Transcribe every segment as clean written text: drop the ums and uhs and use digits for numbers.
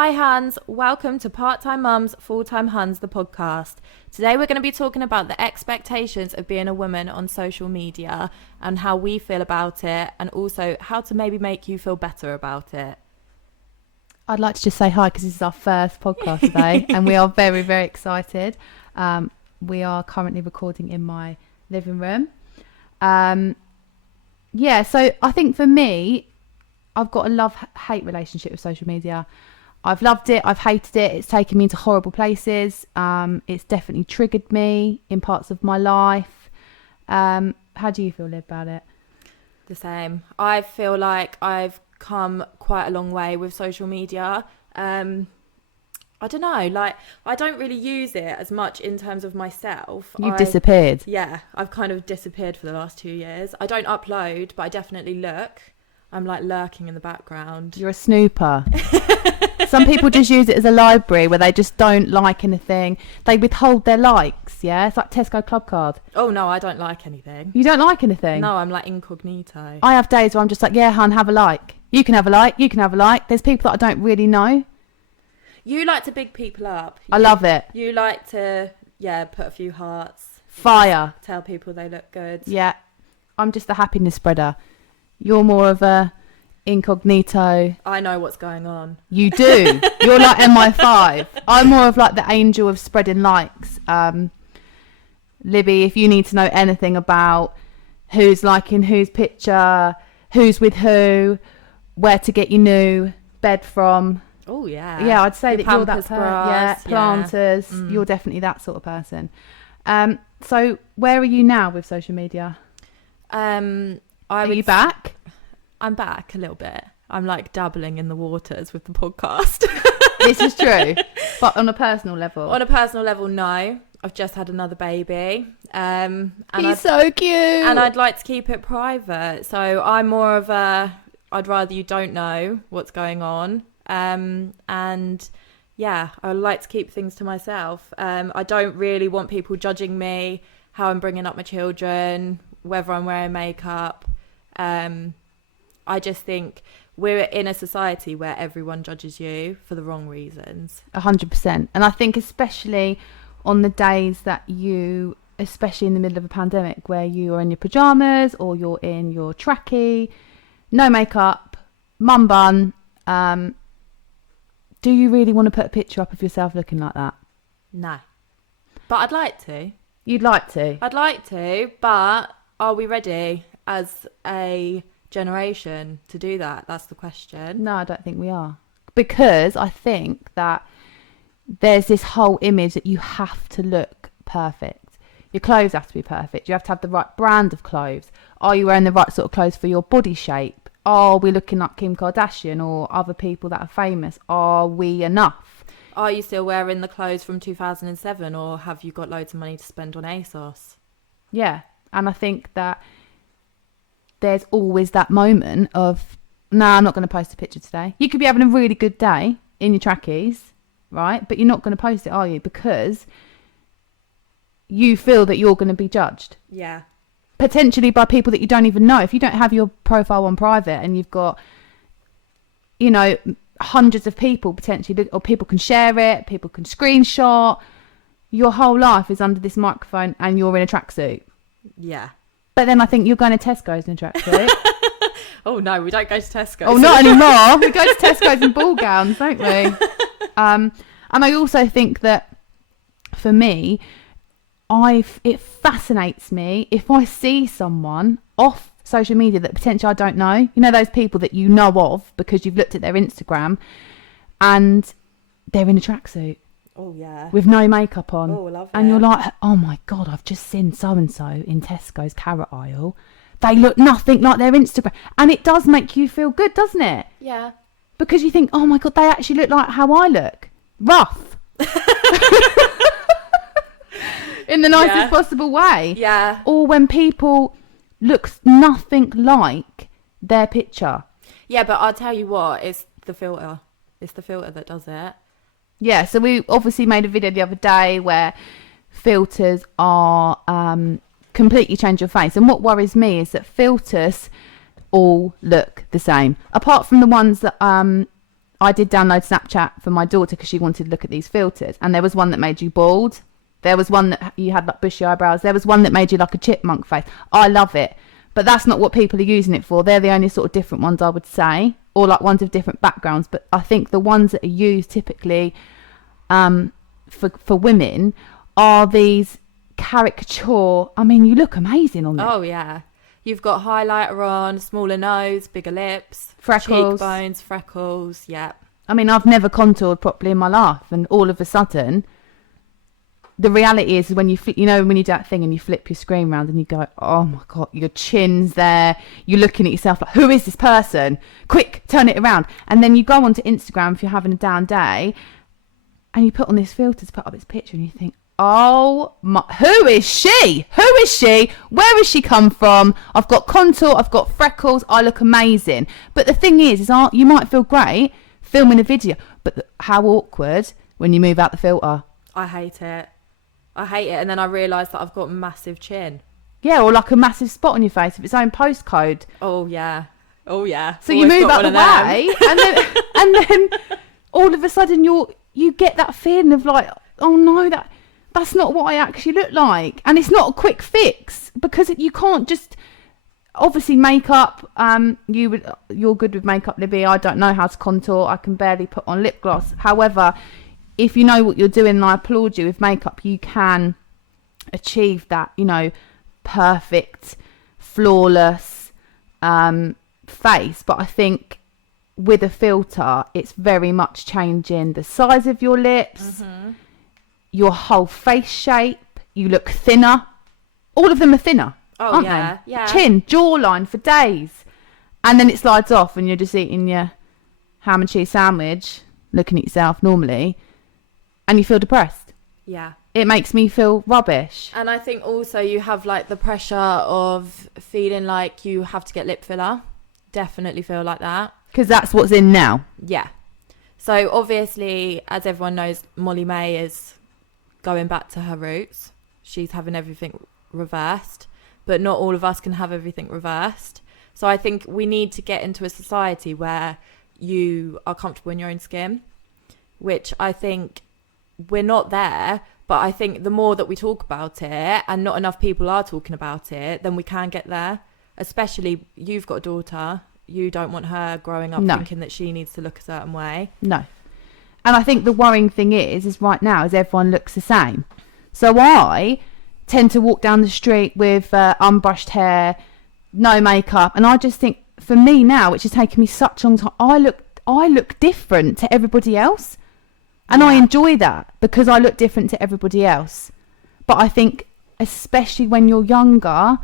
Hi Hans, welcome to Part-Time Mums, Full-Time Huns, the podcast. Today we're going to be talking about the expectations of being a woman on social media and how we feel about it, and also how to maybe make you feel better about it. I'd like to just say hi because this is our first podcast today and we are very, very excited. We are currently recording in my living room. So I think for me, I've got a love-hate relationship with social media. I've loved it, I've hated it, it's taken me into horrible places. It's definitely triggered me in parts of my life. How do you feel, Liv, about it? The same. I feel like I've come quite a long way with social media. I don't know, like, I don't really use it as much in terms of myself. You've disappeared. Yeah, I've kind of disappeared for the last 2 years. I don't upload, but I definitely look. I'm like lurking in the background. You're a snooper. Some people just use it as a library where they just don't like anything. They withhold their likes, yeah? It's like Tesco Club Card. Oh, no, I don't like anything. You don't like anything? No, I'm like incognito. I have days where I'm just like, yeah, hun, have a like. You can have a like, you can have a like. There's people that I don't really know. You like to big people up. I love it. You like to, put a few hearts. Fire. Tell people they look good. Yeah. I'm just a happiness spreader. You're more of a incognito. I know what's going on. You do. You're like MI5. I'm more of like the angel of spreading likes. Libby, if you need to know anything about who's liking whose picture, who's with who, where to get your new bed from. Oh, yeah. Yeah, I'd say Your that you're that Pampers person. Yeah, planters. Yeah. You're definitely that sort of person. So where are you now with social media? Are you back? I'm back a little bit. I'm like dabbling in the waters with the podcast. This is true. But on a personal level? On a personal level, no. I've just had another baby. He's so cute. And I'd like to keep it private. So I'm more of I'd rather you don't know what's going on. And yeah, I like to keep things to myself. I don't really want people judging me, how I'm bringing up my children, whether I'm wearing makeup. I just think we're in a society where everyone judges you for the wrong reasons. 100%. And I think especially on the days that you, especially in the middle of a pandemic, where you are in your pyjamas or you're in your trackie, no makeup, mum bun, do you really want to put a picture up of yourself looking like that? No. But I'd like to. You'd like to? I'd like to, but are we ready as a generation to do that? That's the question. No, I don't think we are. Because I think that there's this whole image that you have to look perfect. Your clothes have to be perfect. You have to have the right brand of clothes. Are you wearing the right sort of clothes for your body shape? Are we looking like Kim Kardashian or other people that are famous? Are we enough? Are you still wearing the clothes from 2007, or have you got loads of money to spend on ASOS? Yeah, and I think that there's always that moment of, nah, I'm not going to post a picture today. You could be having a really good day in your trackies, right? But you're not going to post it, are you? Because you feel that you're going to be judged. Yeah. Potentially by people that you don't even know. If you don't have your profile on private and you've got, hundreds of people potentially, or people can share it, people can screenshot, your whole life is under this microphone and you're in a tracksuit. Yeah. But then I think you're going to Tesco's in a tracksuit. Oh no, we don't go to Tesco's. Oh, not anymore. We go to Tesco's in ball gowns, don't we? And I also think that for me, it fascinates me if I see someone off social media that potentially I don't know. You know, those people that you know of because you've looked at their Instagram and they're in a tracksuit. Oh, yeah. With no makeup on. Oh, lovely. And you're like, oh my God, I've just seen so-and-so in Tesco's carrot aisle. They look nothing like their Instagram. And it does make you feel good, doesn't it? Yeah. Because you think, oh my God, they actually look like how I look. Rough. In the nicest possible way. Yeah. Or when people look nothing like their picture. Yeah, but I'll tell you what, it's the filter. It's the filter that does it. Yeah, so we obviously made a video the other day where filters are completely change your face. And what worries me is that filters all look the same. Apart from the ones that I did download Snapchat for my daughter because she wanted to look at these filters, and there was one that made you bald. There was one that you had like bushy eyebrows. There was one that made you like a chipmunk face. I love it. But that's not what people are using it for. They're the only sort of different ones I would say, or like ones with different backgrounds. But I think the ones that are used typically for women are these caricature. I mean, you look amazing on them. Oh, yeah. You've got highlighter on, smaller nose, bigger lips, freckles, cheekbones, freckles, yeah. I mean, I've never contoured properly in my life, and all of a sudden, the reality is when you when you do that thing and you flip your screen round and you go, oh my God, your chin's there. You're looking at yourself like, who is this person? Quick, turn it around. And then you go onto Instagram if you're having a down day and you put on this filter to put up this picture and you think, oh my, who is she? Who is she? Where has she come from? I've got contour, I've got freckles, I look amazing. But the thing is you might feel great filming a video, but how awkward when you move out the filter. I hate it. And then I realise that I've got a massive chin. Yeah, or like a massive spot on your face of its own postcode. Oh yeah. So you move out the way, and then all of a sudden you get that feeling of like, oh no, that's not what I actually look like, and it's not a quick fix because you can't just. Obviously, makeup. You're good with makeup, Libby. I don't know how to contour. I can barely put on lip gloss. However, if you know what you're doing, and I applaud you with makeup, you can achieve that, perfect, flawless face. But I think with a filter, it's very much changing the size of your lips, your whole face shape. You look thinner. All of them are thinner. Oh, aren't yeah, they? yeah. Chin, jawline for days. And then it slides off and you're just eating your ham and cheese sandwich, looking at yourself normally. And you feel depressed. Yeah. It makes me feel rubbish. And I think also you have like the pressure of feeling like you have to get lip filler. Definitely feel like that. Because that's what's in now. Yeah. So obviously, as everyone knows, Molly May is going back to her roots. She's having everything reversed. But not all of us can have everything reversed. So I think we need to get into a society where you are comfortable in your own skin, which I think we're not there, but I think the more that we talk about it and not enough people are talking about it, then we can get there. Especially you've got a daughter. You don't want her growing up thinking that she needs to look a certain way. No. And I think the worrying thing is right now is everyone looks the same. So I tend to walk down the street with unbrushed hair, no makeup, and I just think for me now, which has taken me such a long time, I look different to everybody else. And I enjoy that because I look different to everybody else. But I think, especially when you're younger,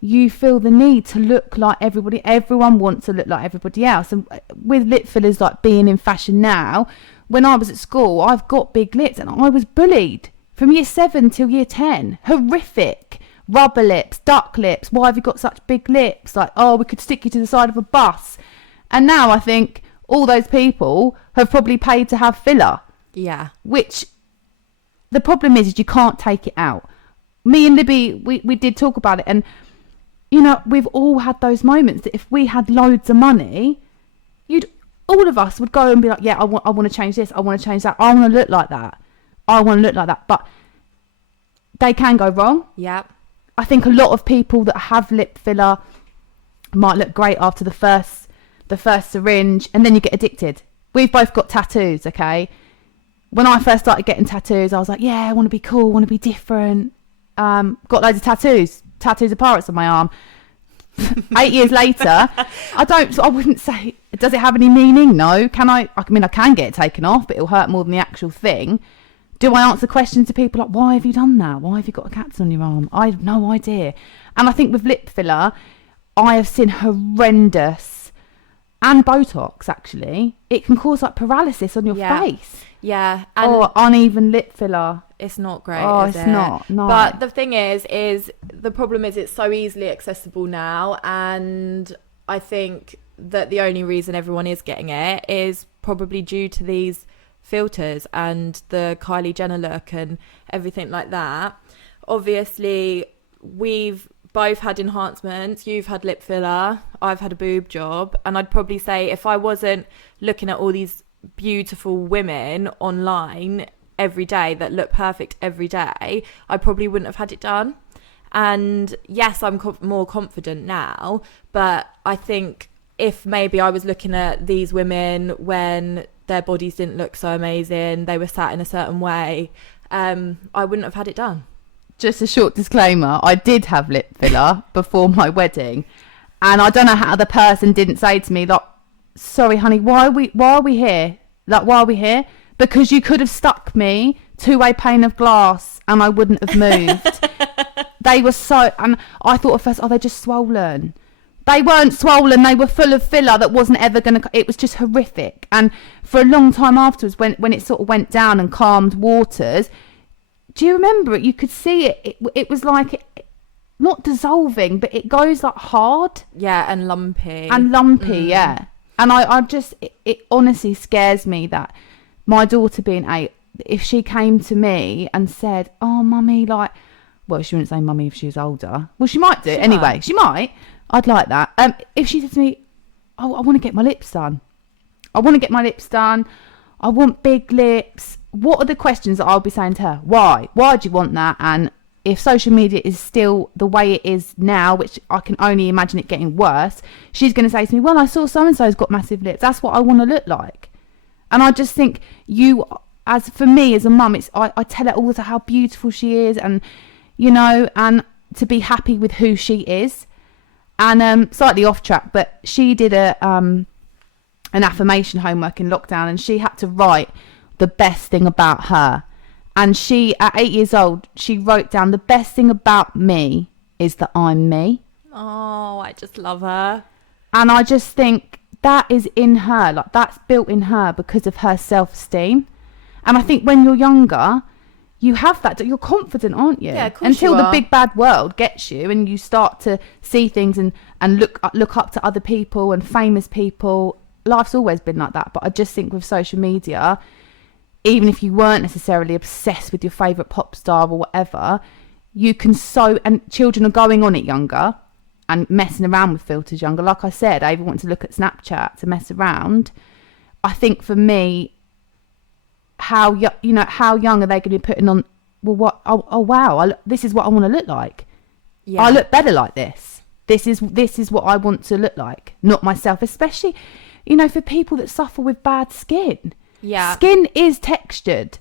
you feel the need to look like everybody. Everyone wants to look like everybody else. And with lip fillers like being in fashion now, when I was at school, I've got big lips and I was bullied from year 7 till year 10. Horrific. Rubber lips, duck lips. Why have you got such big lips? Like, oh, we could stick you to the side of a bus. And now I think all those people have probably paid to have filler. Yeah. Which the problem is you can't take it out. Me and Libby, we did talk about it, and we've all had those moments that if we had loads of money, all of us would go and be like, yeah, I want to change this, I want to change that, I want to look like that, I want to look like that. But they can go wrong. Yeah. I think a lot of people that have lip filler might look great after the first syringe, and then you get addicted. We've both got tattoos, okay? When I first started getting tattoos, I was like, yeah, I want to be cool, I want to be different. Got loads of tattoos of pirates on my arm. 8 years later, I wouldn't say, does it have any meaning? No. I can get it taken off, but it'll hurt more than the actual thing. Do I answer questions to people like, why have you done that? Why have you got a cat on your arm? I have no idea. And I think with lip filler, I have seen horrendous, and Botox actually, it can cause like paralysis on your face. Yeah. Or uneven lip filler. It's not great. Oh, it's not. No. But the thing is the problem is it's so easily accessible now, and I think that the only reason everyone is getting it is probably due to these filters and the Kylie Jenner look and everything like that. Obviously, we've both had enhancements. You've had lip filler. I've had a boob job. And I'd probably say if I wasn't looking at all these beautiful women online every day that look perfect every day, I probably wouldn't have had it done. And yes, I'm more confident now, but I think if maybe I was looking at these women when their bodies didn't look so amazing, they were sat in a certain way, I wouldn't have had it done. Just a short disclaimer, I did have lip filler before my wedding, and I don't know how the person didn't say to me, like, sorry honey, why are we here? Like, why are we here? Because you could have stuck me to a pane of glass and I wouldn't have moved. They were so, and I thought at first, oh, they're just swollen. They weren't swollen, they were full of filler that wasn't ever going to, it was just horrific. And for a long time afterwards, when it sort of went down and calmed waters, do you remember it? You could see it. It was like, not dissolving, but it goes like hard. Yeah, and lumpy. Yeah. And I just, it honestly scares me that my daughter being 8, if she came to me and said, oh, mummy, like, well, she wouldn't say mummy if she was older. Well, she might do. Anyway, she might. I'd like that. If she said to me, oh, I want to get my lips done. I want big lips. What are the questions that I'll be saying to her? Why? Why do you want that? And if social media is still the way it is now, which I can only imagine it getting worse, she's going to say to me, well, I saw so-and-so's got massive lips. That's what I want to look like. And I just think as for me as a mum, I tell her all the time how beautiful she is, and you know, and to be happy with who she is. And slightly off track, but she did an affirmation homework in lockdown, and she had to write the best thing about her. And she, at 8 years old, she wrote down, the best thing about me is that I'm me. Oh, I just love her. And I just think that is in her, like that's built in her because of her self-esteem. And I think when you're younger, you have that, you're confident, aren't you? Yeah, of course. Until the big bad world gets you and you start to see things and look up to other people and famous people. Life's always been like that. But I just think with social media, even if you weren't necessarily obsessed with your favourite pop star or whatever, you can and children are going on it younger and messing around with filters younger. Like I said, I even want to look at Snapchat to mess around. I think for me, how young are they going to be putting on, well, what, oh wow, this is what I want to look like. Yeah. I look better like this. This is what I want to look like, not myself, especially, you know, for people that suffer with bad skin. Yeah. Skin is textured.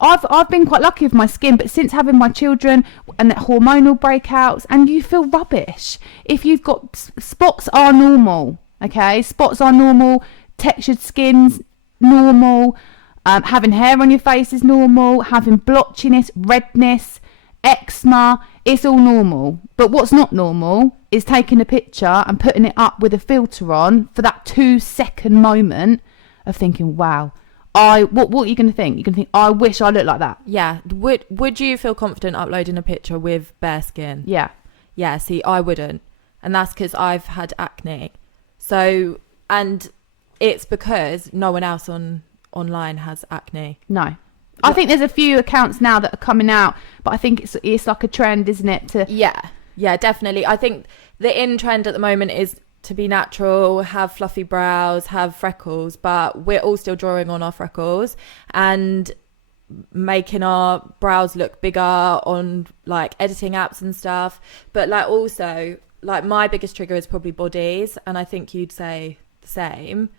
I've been quite lucky with my skin, but since having my children and the hormonal breakouts, and you feel rubbish. If you've got spots are normal, okay? Spots are normal, textured skin's normal. Having hair on your face is normal. Having blotchiness, redness, eczema, it's all normal. But what's not normal is taking a picture and putting it up with a filter on for that 2-second moment of thinking, wow, what are you going to think? You're going to think, I wish I looked like that. Yeah. Would you feel confident uploading a picture with bare skin? Yeah. Yeah, see, I wouldn't. And that's because I've had acne. So, and it's because no one else online has acne. No. I think there's a few accounts now that are coming out, but I think it's like a trend, isn't it? Yeah, definitely. I think the in trend at the moment is to be natural, have fluffy brows, have freckles, but we're all still drawing on our freckles and making our brows look bigger on like editing apps and stuff. But like also, like my biggest trigger is probably bodies, and I think you'd say the same.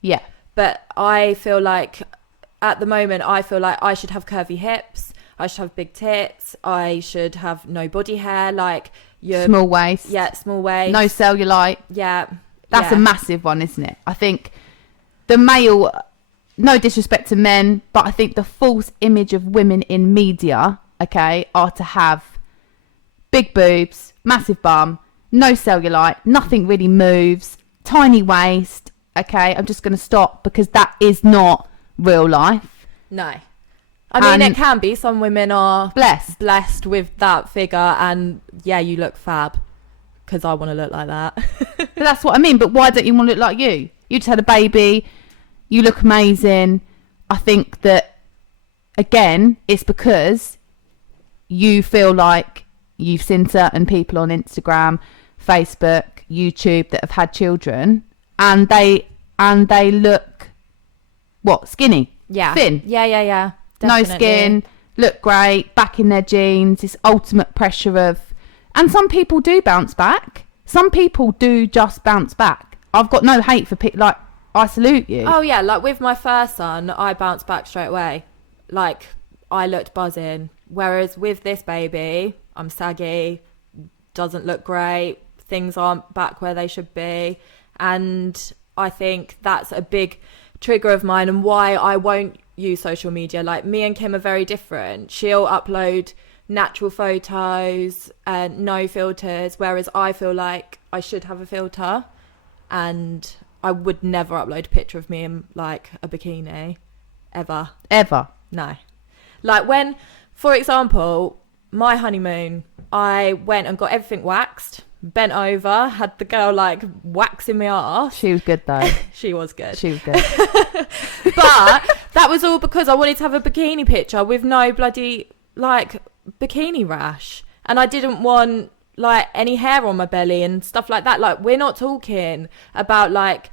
Yeah. But I feel like at the moment, I feel like I should have curvy hips. I should have big tits. I should have no body hair. Like your small waist. Yeah, small waist. No cellulite. Yeah. That's a massive one, isn't it? I think the male, no disrespect to men, but I think the false image of women in media, okay, are to have big boobs, massive bum, no cellulite, nothing really moves, tiny waist. Okay, I'm just going to stop because that is not real life. No. I mean, it can be. Some women are blessed with that figure, and yeah, you look fab because I want to look like that. But that's what I mean. But why don't you want to look like you? You just had a baby. You look amazing. I think that, again, it's because you feel like you've seen certain people on Instagram, Facebook, YouTube that have had children, and they look what, skinny, Yeah. thin, Yeah. no Definitely. skin, look great, back in their jeans, this ultimate pressure of... And some people do bounce back. Some people do just bounce back. I've got no hate for people, like, I salute you. Oh, yeah, like with my first son, I bounced back straight away. Like, I looked buzzing. Whereas with this baby, I'm saggy, doesn't look great, things aren't back where they should be. And I think that's a big trigger of mine and why I won't use social media. Like, me and Kim are very different. She'll upload natural photos and no filters, whereas I feel like I should have a filter, and I would never upload a picture of me in like a bikini ever. No. Like, when, for example, my honeymoon, I went and got everything waxed, bent over, had the girl like waxing my ass. She was good though. She was good. She was good. But that was all because I wanted to have a bikini picture with no bloody like bikini rash, and I didn't want like any hair on my belly and stuff like that. Like, we're not talking about like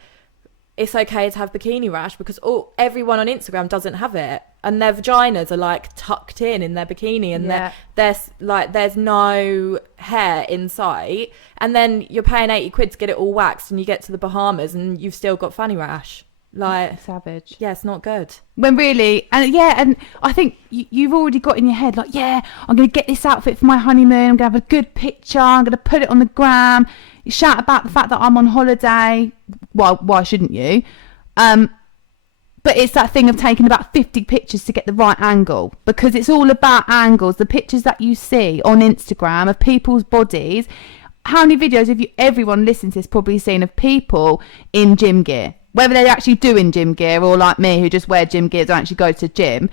it's okay to have bikini rash, because everyone on Instagram doesn't have it, and their vaginas are like tucked in their bikini, and there's no hair in sight, and then you're paying 80 quid to get it all waxed, and you get to the Bahamas and you've still got fanny rash. Like, savage. Yeah, it's not good. When really, and I think you've already got in your head, like, yeah, I'm going to get this outfit for my honeymoon, I'm going to have a good picture, I'm going to put it on the gram, you shout about the fact that I'm on holiday. Why shouldn't you? But it's that thing of taking about 50 pictures to get the right angle, because it's all about angles. The pictures that you see on Instagram of people's bodies, how many videos have everyone listening to this probably seen of people in gym gear? Whether they're actually doing gym gear or like me who just wear gym gear, don't actually go to gym.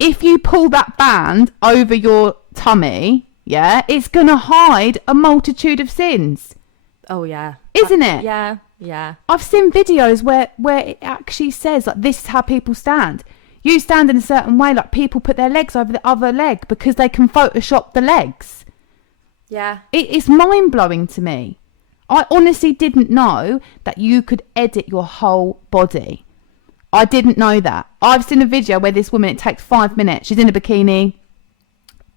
If you pull that band over your tummy, yeah, it's going to hide a multitude of sins. Oh, yeah. Isn't it? Yeah. I've seen videos where it actually says, like, this is how people stand. You stand in a certain way, like people put their legs over the other leg because they can Photoshop the legs. Yeah. It's mind-blowing to me. I honestly didn't know that you could edit your whole body. I didn't know that. I've seen a video where this woman, it takes 5 minutes. She's in a bikini,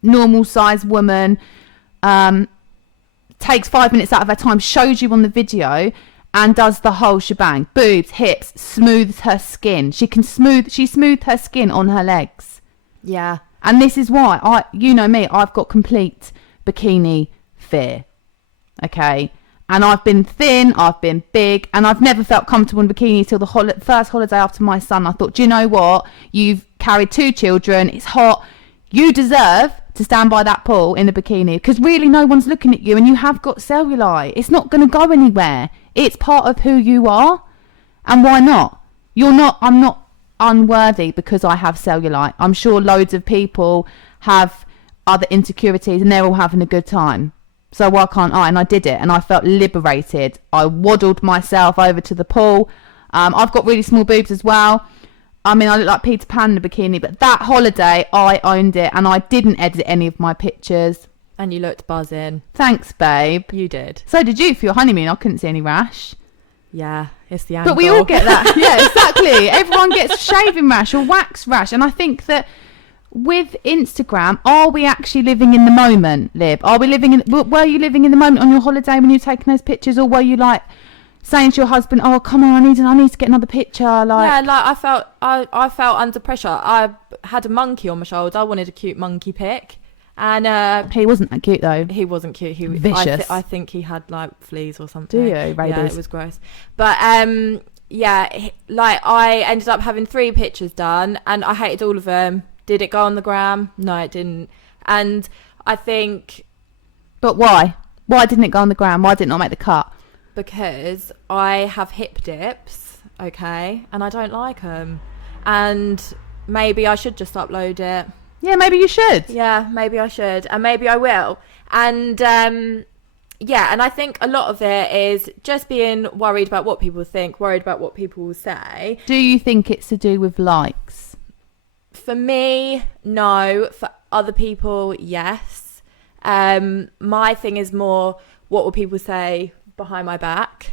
normal size woman, takes 5 minutes out of her time, shows you on the video, and does the whole shebang. Boobs, hips, smooths her skin. She smoothed her skin on her legs. Yeah. And this is why, you know me, I've got complete bikini fear. Okay? And I've been thin, I've been big, and I've never felt comfortable in bikini till the first holiday after my son. I thought, do you know what? You've carried 2 children, it's hot. You deserve to stand by that pool in a bikini, because really no one's looking at you, and you have got cellulite. It's not going to go anywhere. It's part of who you are. And why not? I'm not unworthy because I have cellulite. I'm sure loads of people have other insecurities and they're all having a good time. So why can't I? And I did it, and I felt liberated. I waddled myself over to the pool. I've got really small boobs as well. I mean, I look like Peter Pan in a bikini, but that holiday, I owned it, and I didn't edit any of my pictures. And you looked buzzing. Thanks, babe. You did. So did you for your honeymoon. I couldn't see any rash. Yeah, it's the angle. But we all get that. Yeah, exactly. Everyone gets shaving rash or wax rash. And I think that with Instagram, are we actually living in the moment, Lib? Were you living in the moment on your holiday when you were taking those pictures, or were you like saying to your husband, "Oh, come on, I need to get another picture"? Like, yeah, like I felt under pressure. I had a monkey on my shoulder. I wanted a cute monkey pic, and he wasn't that cute though. He wasn't cute. He was vicious. I think he had like fleas or something. Do you? Rabies? Yeah, it was gross. But yeah, like I ended up having 3 pictures done, and I hated all of them. Did it go on the gram? No, it didn't. And I think... But why? Why didn't it go on the gram? Why did it not make the cut? Because I have hip dips, okay? And I don't like them. And maybe I should just upload it. Yeah, maybe you should. Yeah, maybe I should. And maybe I will. And... yeah, and I think a lot of it is just being worried about what people think, worried about what people will say. Do you think it's to do with likes? For me, no. For other people, yes. My thing is more, what will people say behind my back?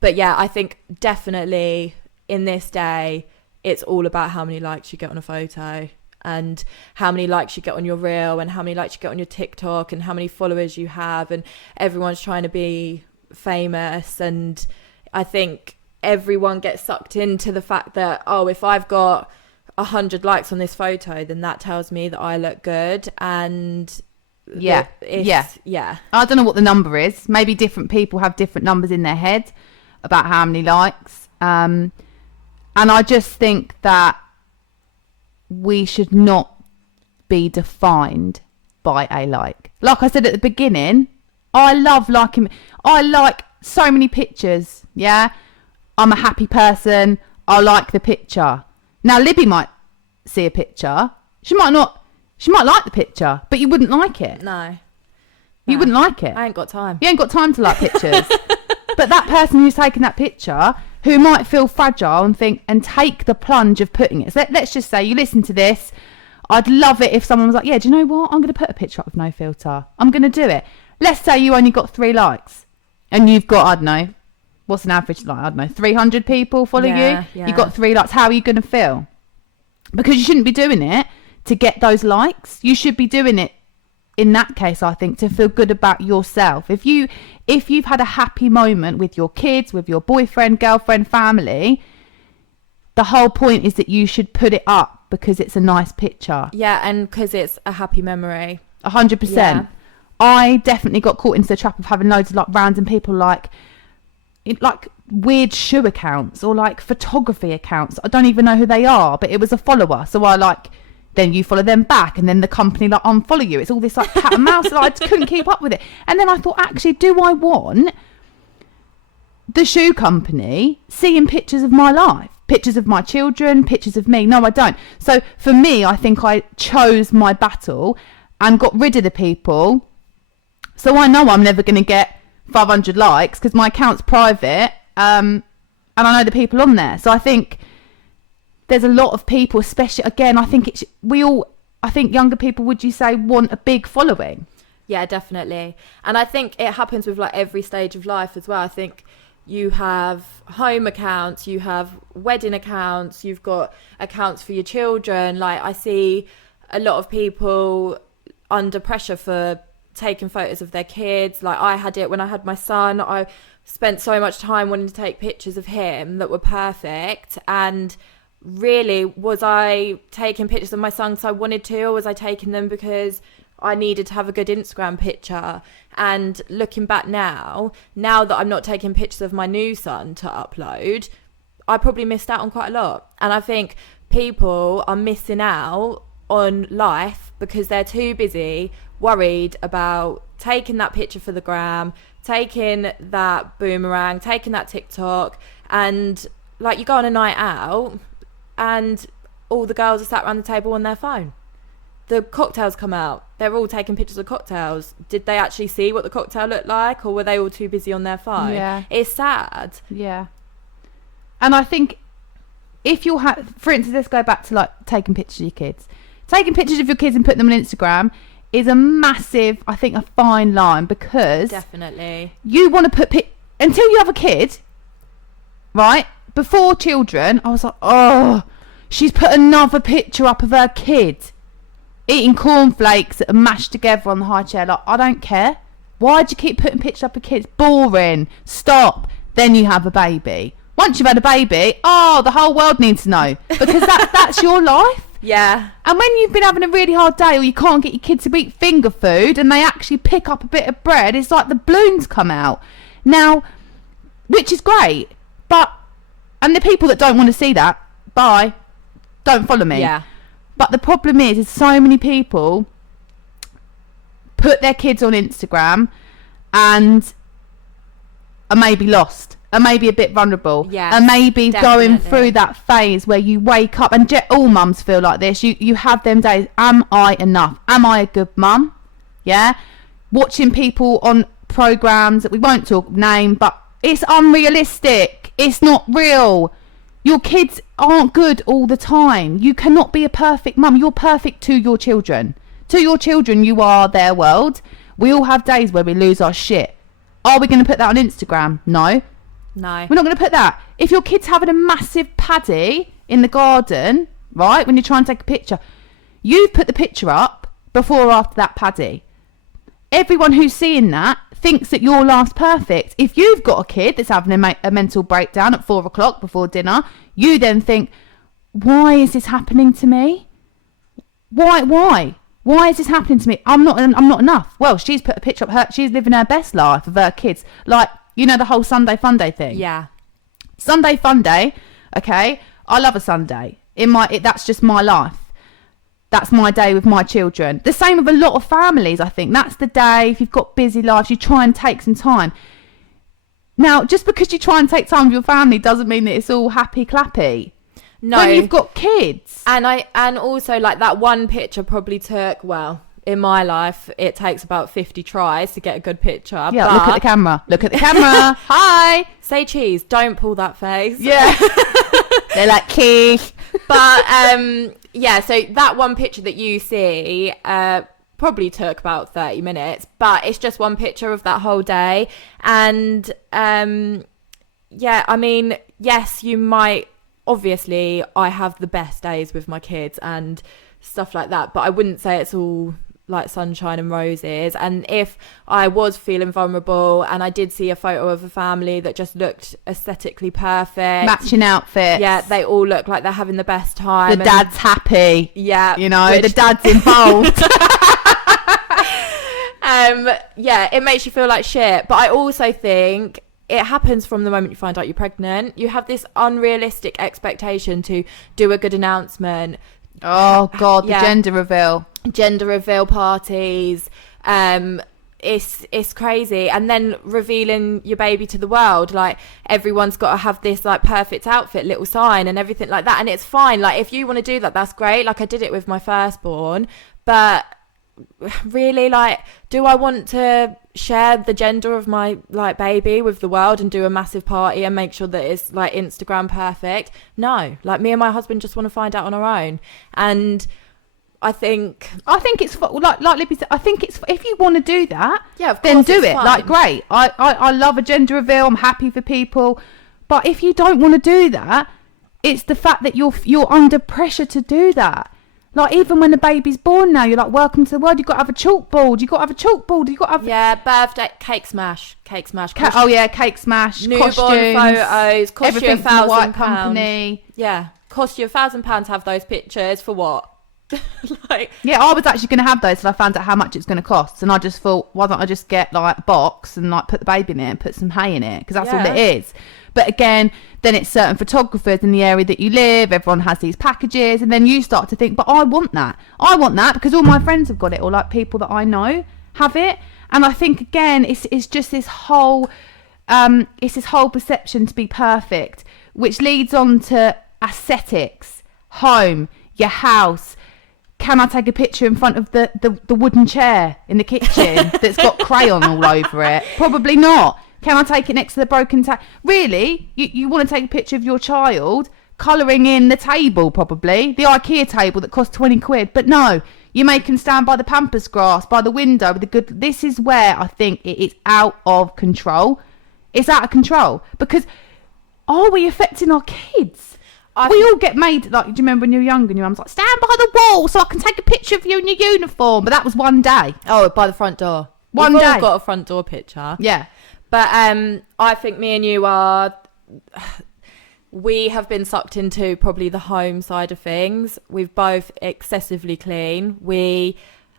But yeah, I think definitely in this day, it's all about how many likes you get on a photo and how many likes you get on your reel and how many likes you get on your TikTok and how many followers you have, and everyone's trying to be famous. And I think everyone gets sucked into the fact that, oh, if I've got 100 likes on this photo, then that tells me that I look good. And yeah. I don't know what the number is. Maybe different people have different numbers in their head about how many likes. And I just think that we should not be defined by a like. Like I said at the beginning, I love liking. I like so many pictures. Yeah, I'm a happy person. I like the picture. Now Libby might see a picture. She might not. She might like the picture, but you wouldn't like it. No. You wouldn't like it. I ain't got time. You ain't got time to like pictures. But that person who's taking that picture, who might feel fragile and think and take the plunge of putting it. So let's just say you listen to this. I'd love it if someone was like, yeah, do you know what? I'm going to put a picture up with no filter. I'm going to do it. Let's say you only got 3 likes and you've got, I don't know, what's an average like? I don't know, 300 people follow you. Yeah. You got 3 likes. How are you going to feel? Because you shouldn't be doing it to get those likes. You should be doing it in that case, I think, to feel good about yourself. If you've had a happy moment with your kids, with your boyfriend, girlfriend, family, the whole point is that you should put it up because it's a nice picture. Yeah, and because it's a happy memory. 100%. Yeah. I definitely got caught into the trap of having loads of like random people like weird shoe accounts or like photography accounts. I don't even know who they are, but it was a follower. So then you follow them back and then the company like unfollow you. It's all this like cat and mouse. I just couldn't keep up with it. And then I thought, actually, do I want the shoe company seeing pictures of my life? Pictures of my children, pictures of me? No, I don't. So for me, I think I chose my battle and got rid of the people. So I know I'm never going to get 500 likes because my account's private. And I know the people on there. So I think there's a lot of people, especially, again, I think I think younger people, would you say, want a big following? Yeah, definitely. And I think it happens with like every stage of life as well. I think you have home accounts, you have wedding accounts, you've got accounts for your children. Like I see a lot of people under pressure for taking photos of their kids. Like I had it when I had my son. I spent so much time wanting to take pictures of him that were perfect, and really, was I taking pictures of my son because I wanted to, or was I taking them because I needed to have a good Instagram picture? And looking back now that I'm not taking pictures of my new son to upload, I probably missed out on quite a lot. And I think people are missing out on life because they're too busy, worried about taking that picture for the gram, taking that boomerang, taking that TikTok. And like, you go on a night out and all the girls are sat around the table on their phone. The cocktails come out. They're all taking pictures of cocktails. Did they actually see what the cocktail looked like, or were they all too busy on their phone? Yeah. It's sad. Yeah. And I think if you're, for instance, let's go back to like taking pictures of your kids. Taking pictures of your kids and putting them on Instagram is a massive, I think, a fine line, because definitely you want to put until you have a kid, right? Before children, I was like, oh, she's put another picture up of her kid eating cornflakes that are mashed together on the high chair. Like, I don't care. Why'd you keep putting pictures up of kids? Boring. Stop. Then you have a baby. Once you've had a baby, oh, the whole world needs to know, because that's your life. Yeah. And when you've been having a really hard day, or you can't get your kids to eat finger food and they actually pick up a bit of bread, it's like the balloons come out. Now, which is great, and the people that don't want to see that, bye, don't follow me. Yeah. But the problem is so many people put their kids on Instagram and are maybe lost, are maybe a bit vulnerable, yes, and maybe definitely going through that phase where you wake up, and all mums feel like this. You have them days, am I enough? Am I a good mum? Yeah. Watching people on programs that we won't talk name, but it's unrealistic. It's not real. Your kids aren't good all the time. You cannot be a perfect mum. You're perfect to your children. To your children, you are their world. We all have days where we lose our shit. Are we going to put that on Instagram? No. No. We're not going to put that. If your kid's having a massive paddy in the garden, right, when you're trying to take a picture, you've put the picture up before or after that paddy. Everyone who's seeing that thinks that your life's perfect. If you've got a kid that's having a mental breakdown at 4 o'clock before dinner, you then think, why is this happening to me? Why is this happening to me? I'm not enough. Well, she's put a picture up. She's living her best life of her kids. Like, you know, the whole Sunday fun day thing. Yeah. Sunday fun day. Okay. I love a Sunday. That's just my life. That's my day with my children. The same with a lot of families, I think. That's the day, if you've got busy lives, you try and take some time. Now, just because you try and take time with your family doesn't mean that it's all happy clappy. No. When you've got kids. And also, like, that one picture probably took, well, in my life, it takes about 50 tries to get a good picture. Yeah, but look at the camera. Look at the camera. Hi. Say cheese. Don't pull that face. Yeah. They're like, key. But, yeah, so that one picture that you see probably took about 30 minutes, but it's just one picture of that whole day. And, yeah, I mean, yes, you might, obviously, I have the best days with my kids and stuff like that, but I wouldn't say it's all like sunshine and roses. And if I was feeling vulnerable and I did see a photo of a family that just looked aesthetically perfect, matching outfits, yeah, they all look like they're having the best time, the dad's happy, yeah, you know, the dad's involved. Yeah, it makes you feel like shit. But I also think it happens from the moment you find out you're pregnant. You have this unrealistic expectation to do a good announcement. Oh God, yeah. The gender reveal parties, it's crazy. And then revealing your baby to the world, like, everyone's got to have this like perfect outfit, little sign and everything like that, and it's fine. Like, if you want to do that, that's great. Like, I did it with my firstborn, but really, like, do I want to share the gender of my like baby with the world and do a massive party and make sure that it's like Instagram perfect? No. Like, me and my husband just want to find out on our own. And I think it's like Libby said, I think it's, if you want to do that, yeah, of course, then do it. fine. Like, great. I love a gender reveal. I'm happy for people. But if you don't want to do that, it's the fact that you're under pressure to do that. Like, even when the baby's born now, you're like, welcome to the world. You've got to have a chalkboard. You've got to have a chalkboard. You've got to have... Yeah, birthday, cake smash. Cake smash, newborn costumes, photos, cost you £1,000. Yeah, cost you £1,000 to have those pictures for what? Like, yeah, I was actually going to have those, and I found out how much it's going to cost, and I just thought, why don't I just get like a box and like put the baby in it and put some hay in it, because that's all it is. But again, then it's certain photographers in the area that you live, everyone has these packages, and then you start to think, but I want that because all my friends have got it, or like people that I know have it. And I think, again, it's just this whole perception to be perfect, which leads on to aesthetics, home, your house. Can I take a picture in front of the wooden chair in the kitchen that's got crayon all over it? Probably not. Can I take it next to the broken table? Really? You want to take a picture of your child colouring in the table, probably. The IKEA table that costs 20 quid. But no, you make them stand by the pampas grass, by the window with the good... This is where I think it is out of control. It's out of control. Because are we affecting our kids? We all get made, like, do you remember when you were younger and your mum's like, stand by the wall so I can take a picture of you in your uniform? But that was one day. Oh, by the front door. We've all got a front door picture. Yeah. But I think me and you we have been sucked into probably the home side of things. We've both excessively clean.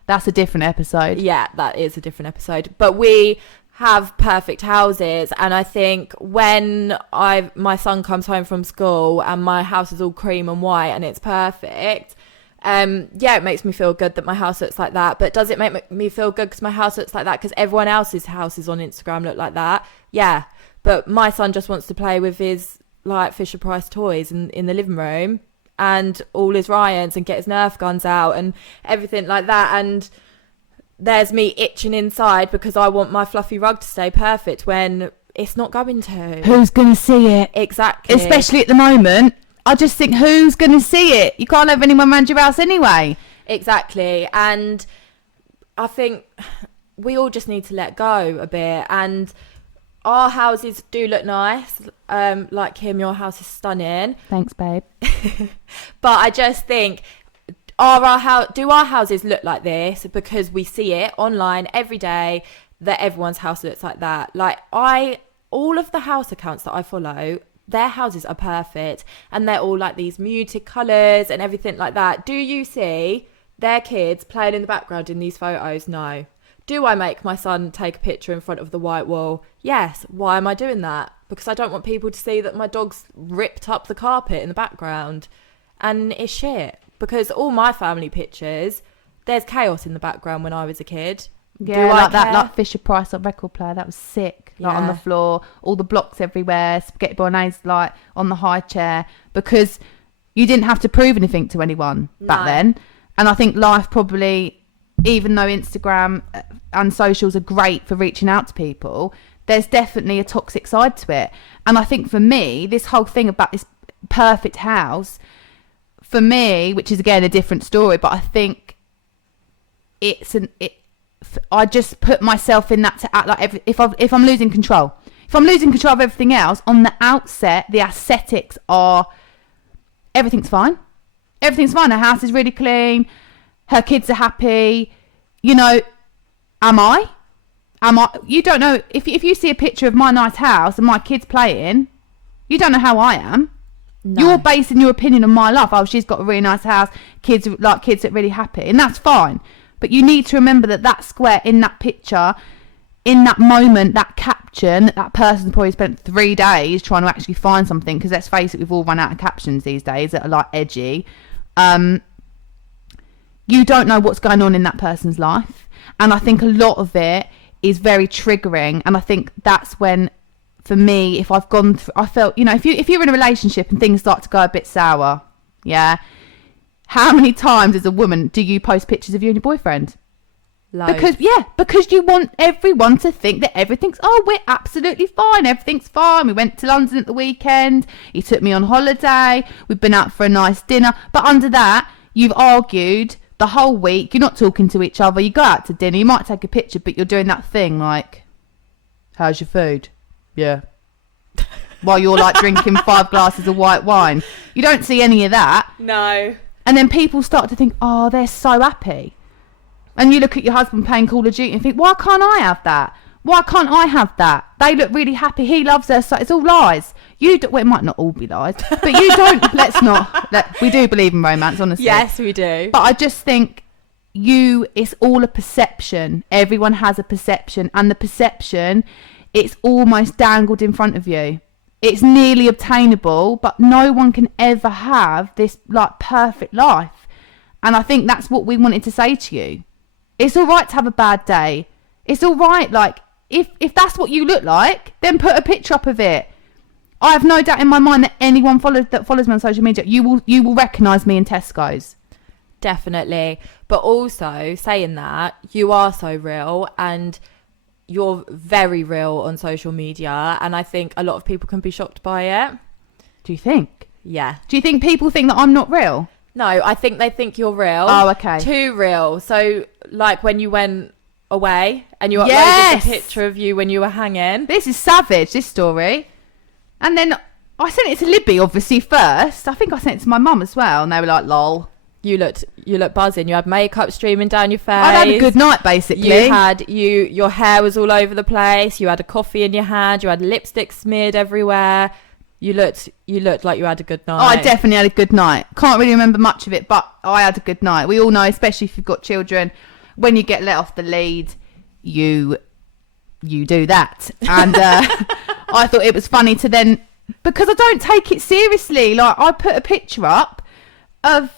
That's a different episode. Yeah, that is a different episode. But we have perfect houses, and I think when my son comes home from school and my house is all cream and white and it's perfect, yeah, it makes me feel good that my house looks like that. But does it make me feel good because my house looks like that because everyone else's houses on Instagram look like that? Yeah, but my son just wants to play with his like Fisher Price toys in the living room and all his Ryans and get his Nerf guns out and everything like that. And there's me itching inside because I want my fluffy rug to stay perfect when it's not going to. Who's going to see it? Exactly. Especially at the moment. I just think, who's going to see it? You can't have anyone around your house anyway. Exactly. And I think we all just need to let go a bit. And our houses do look nice. Like Kim, your house is stunning. Thanks, babe. But I just think, do our houses look like this because we see it online every day that everyone's house looks like that? Like, all of the house accounts that I follow, their houses are perfect and they're all like these muted colours and everything like that. Do you see their kids playing in the background in these photos? No. Do I make my son take a picture in front of the white wall? Yes. Why am I doing that? Because I don't want people to see that my dog's ripped up the carpet in the background. And it's shit. Because all my family pictures, there's chaos in the background when I was a kid. Yeah, like that, like Fisher Price record player, that was sick. Like on the Yeah. floor, all the blocks everywhere, spaghetti bolognese like on the high chair, because you didn't have to prove anything to anyone back No. then. And I think life probably, even though Instagram and socials are great for reaching out to people, there's definitely a toxic side to it. And I think for me, this whole thing about this perfect house, for me, which is again a different story, but I think I just put myself in that to act like if I'm losing control. If I'm losing control of everything else, on the outset, the aesthetics are, everything's fine. Everything's fine. Her house is really clean. Her kids are happy. You know, am I? You don't know. If you see a picture of my nice house and my kids playing, you don't know how I am. No. You're basing your opinion on my life. Oh, she's got a really nice house. Kids that are really happy. And that's fine. But you need to remember that square in that picture, in that moment, that caption, that person probably spent 3 days trying to actually find something, because let's face it, we've all run out of captions these days that are like edgy. You don't know what's going on in that person's life. And I think a lot of it is very triggering. And I think that's when, for me, if I've gone through, I felt, you know, if you're in a relationship and things start to go a bit sour, yeah, how many times as a woman do you post pictures of you and your boyfriend? Loads. Because you want everyone to think that everything's, we're absolutely fine. Everything's fine. We went to London at the weekend. He took me on holiday. We've been out for a nice dinner. But under that, you've argued the whole week. You're not talking to each other. You go out to dinner. You might take a picture, but you're doing that thing like, how's your food? Yeah. While you're like drinking 5 glasses of white wine. You don't see any of that. No. And then people start to think, oh, they're so happy. And you look at your husband playing Call of Duty and think, why can't I have that? Why can't I have that? They look really happy. He loves her. So it's all lies. Well, it might not all be lies, but you don't. We do believe in romance, honestly. Yes, we do. But I just think it's all a perception. Everyone has a perception. And the perception, it's almost dangled in front of you. It's nearly obtainable, but no one can ever have this like perfect life. And I think that's what we wanted to say to you. It's all right to have a bad day. It's all right. Like, if that's what you look like, then put a picture up of it. I have no doubt in my mind that anyone that follows me on social media, you will recognise me in Tesco's. Definitely. But also, saying that, you are so real and you're very real on social media, and I think a lot of people can be shocked by it. Do you think? Yeah. Do you think people think that I'm not real? No, I think they think you're real. Oh, okay. Too real. So, like when you went away and you uploaded Yes! a picture of you when you were hanging. This is savage, this story. And then I sent it to Libby, obviously, first. I think I sent it to my mum as well, and they were like, lol. You looked buzzing. You had makeup streaming down your face. I'd had a good night, basically. Your hair was all over the place. You had a coffee in your hand. You had lipstick smeared everywhere. You looked like you had a good night. Oh, I definitely had a good night. Can't really remember much of it, but I had a good night. We all know, especially if you've got children, when you get let off the lead, you do that. And I thought it was funny to then, because I don't take it seriously. Like, I put a picture up of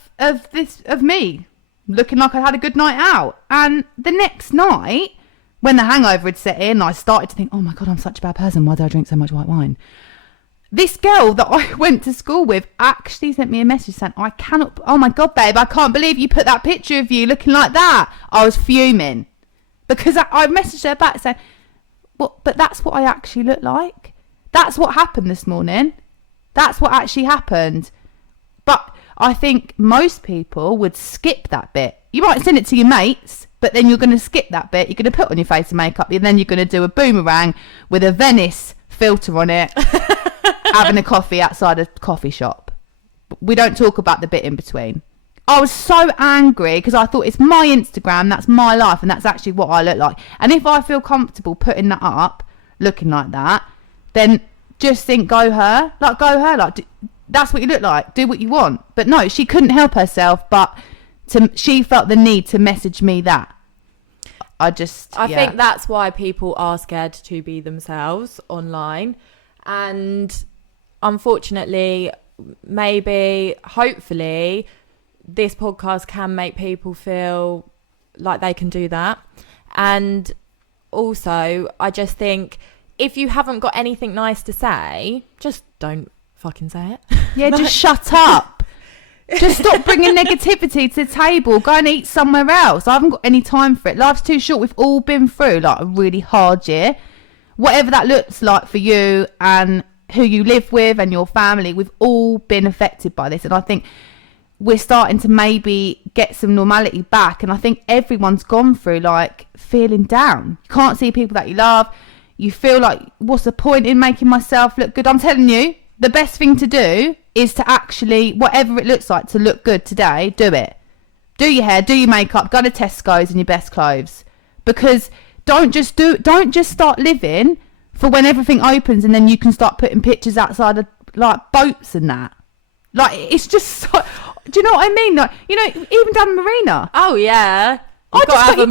me looking like I had a good night out, and the next night when the hangover had set in, I started to think, oh my god, I'm such a bad person, why do I drink so much white wine? This girl that I went to school with actually sent me a message saying, oh my god babe, I can't believe you put that picture of you looking like that. I was fuming because I messaged her back saying, well, but that's what I actually look like. That's what happened this morning. That's what actually happened. But I think most people would skip that bit. You might send it to your mates, But then you're going to skip that bit. You're going to put on your face and makeup. And then you're going to do a boomerang with a Venice filter on it, having a coffee outside a coffee shop. We don't talk about the bit in between. I was so angry because I thought it's my Instagram, that's my life, and that's actually what I look like. And if I feel comfortable putting that up, looking like that, then just think, go her. Like, that's what you look like. Do what you want. But no, she couldn't help herself, but she felt the need to message me that. I think that's why people are scared to be themselves online. And unfortunately, maybe, hopefully, this podcast can make people feel like they can do that. And also, I just think if you haven't got anything nice to say, just don't fucking say it. Yeah, just shut up. Just stop bringing negativity to the table. Go and eat somewhere else. I haven't got any time for it. Life's too short. We've all been through like a really hard year. Whatever that looks like for you and who you live with and your family, we've all been affected by this. And I think we're starting to maybe get some normality back. And I think everyone's gone through like feeling down. You can't see people that you love. You feel like, what's the point in making myself look good? I'm telling you, the best thing to do is to actually, whatever it looks like to look good today, do it. Do your hair, do your makeup, go to Tesco's in your best clothes. Because don't just start living for when everything opens and then you can start putting pictures outside of like boats and that. Like, it's just so, do you know what I mean? Like, you know, even down the marina. Oh yeah. You go down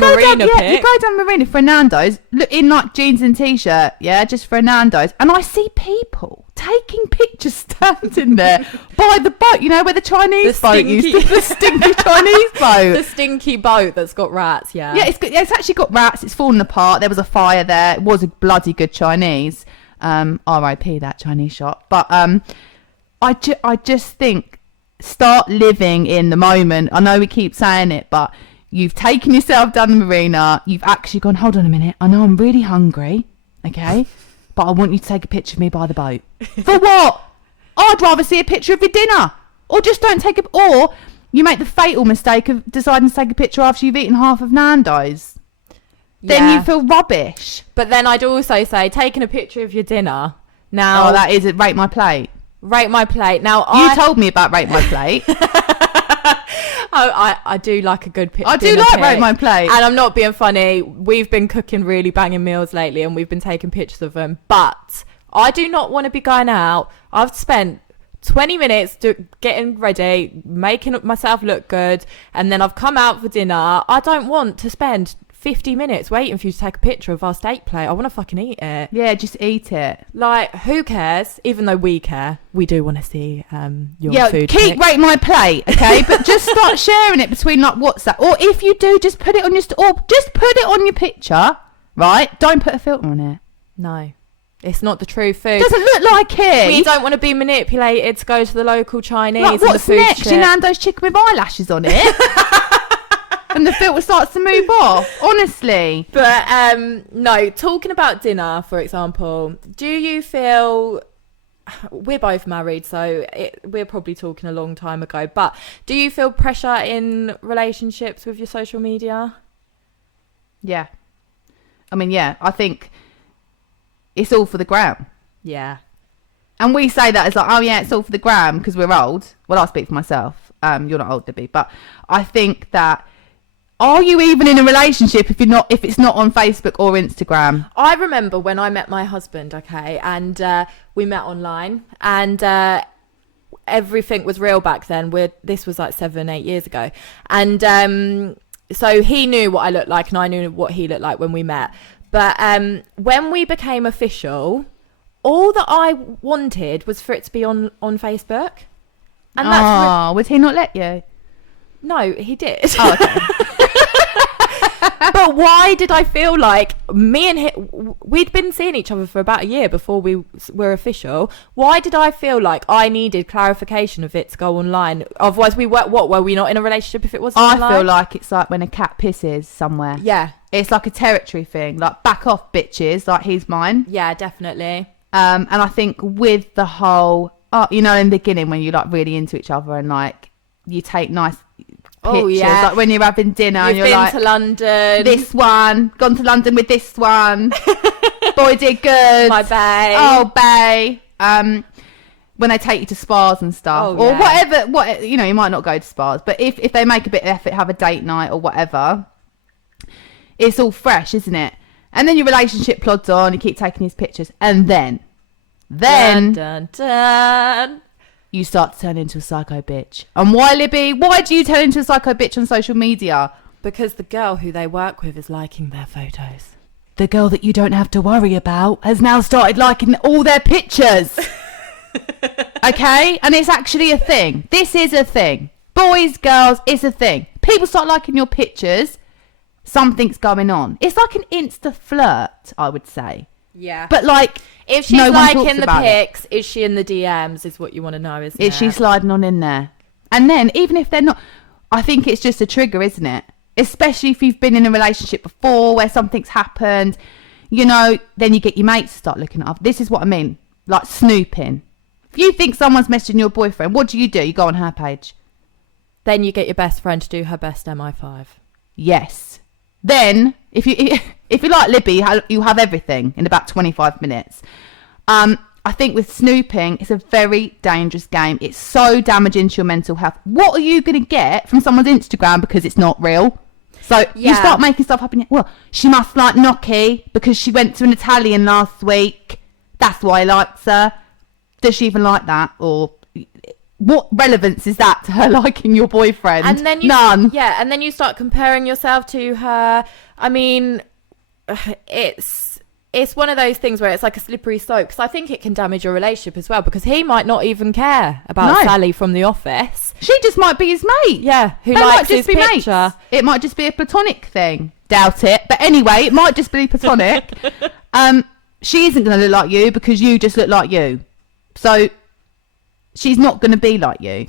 Marina for a Nando's, look in like jeans and t-shirt, yeah, just for a Nando's, and I see people taking pictures standing there by the boat, you know, where the Chinese boat used to, the stinky Chinese boat, the stinky boat that's got rats, yeah, it's actually got rats. It's fallen apart. There was a fire there. It was a bloody good Chinese. R.I.P. that Chinese shop. But I just think start living in the moment. I know we keep saying it, but you've taken yourself down the marina. You've actually gone, hold on a minute. I know I'm really hungry, okay? But I want you to take a picture of me by the boat. For what? I'd rather see a picture of your dinner. Or just don't take a... Or you make the fatal mistake of deciding to take a picture after you've eaten half of Nando's. Yeah. Then you feel rubbish. But then I'd also say taking a picture of your dinner. Now... Oh, that is it. Rate my plate. Rate my plate. Now, You told me about Rate My Plate. I do like a good picture. I do like Rate My Plate. And I'm not being funny. We've been cooking really banging meals lately and we've been taking pictures of them. But I do not want to be going out. I've spent 20 minutes getting ready, making myself look good. And then I've come out for dinner. I don't want to spend 50 minutes waiting for you to take a picture of our steak plate. I want to fucking eat it. Yeah, just eat it. Like, who cares? Even though we care, we do want to see your food. Yeah, keep Rate My Plate, okay? But just start sharing it between like WhatsApp, or if you do, just put it on your or just put it on your picture, right? Don't put a filter on it. No, it's not the true food. Doesn't look like it. We don't want to be manipulated to go to the local Chinese. Like, what's and the food next? Your Nando's chicken with eyelashes on it. And the filter starts to move off, honestly. But no, talking about dinner, for example, do you feel... We're both married, so we're probably talking a long time ago. But do you feel pressure in relationships with your social media? Yeah. I mean, yeah, I think it's all for the gram. Yeah. And we say that as like, oh yeah, it's all for the gram because we're old. Well, I'll speak for myself. You're not old, Debbie. But I think that... Are you even in a relationship if it's not on Facebook or Instagram? I remember when I met my husband, okay, and we met online, and everything was real back then. This was like 7-8 years ago, and so he knew what I looked like, and I knew what he looked like when we met. But when we became official, all that I wanted was for it to be on Facebook. And that's would he not let you? No, he did. Oh, okay. But why did I feel like me and him, we'd been seeing each other for about a year before we were official. Why did I feel like I needed clarification of it to go online? Otherwise, were we not in a relationship if it was online? I feel like it's like when a cat pisses somewhere. Yeah. It's like a territory thing. Like, back off, bitches. Like, he's mine. Yeah, definitely. And I think with the whole, in the beginning when you're like really into each other and like you take nice pictures. Oh, yeah. Like when you're having dinner and You've you're been like, to London. this one, gone to London with this one. Boy did good. My bae. Oh, bae. When they take you to spas and stuff, or whatever, you know, you might not go to spas, but if they make a bit of effort, have a date night or whatever, it's all fresh, isn't it? And then your relationship plods on, you keep taking these pictures, and then dun, dun, dun. You start to turn into a psycho bitch. And why, Libby? Why do you turn into a psycho bitch on social media? Because the girl who they work with is liking their photos. The girl that you don't have to worry about has now started liking all their pictures. Okay? And it's actually a thing. This is a thing. Boys, girls, it's a thing. People start liking your pictures. Something's going on. It's like an Insta flirt, I would say. Yeah. But like, if she's no one liking talks the about pics, is she in the DMs is what you want to know, isn't it? Is she sliding on in there? And then, even if they're not, I think it's just a trigger, isn't it? Especially if you've been in a relationship before where something's happened, you know, then you get your mates to start looking it up. This is what I mean, like snooping. If you think someone's messaging your boyfriend, what do? You go on her page. Then you get your best friend to do her best MI5. Yes. Then, if you like Libby, you have everything in about 25 minutes. I think with snooping, it's a very dangerous game. It's so damaging to your mental health. What are you going to get from someone's Instagram because it's not real? So you start making stuff up in well, she must like Gnocchi because she went to an Italian last week. That's why he likes her. Does she even like that? Or what relevance is that to her liking your boyfriend? And then none. Yeah, and then you start comparing yourself to her. I mean, it's one of those things where it's like a slippery slope, because I think it can damage your relationship as well, because he might not even care about Sally from the office. She just might be his mate. Yeah, who they likes might just his be picture. Mates. It might just be a platonic thing. Doubt it. But anyway, it might just be platonic. She isn't going to look like you because you just look like you. So she's not going to be like you.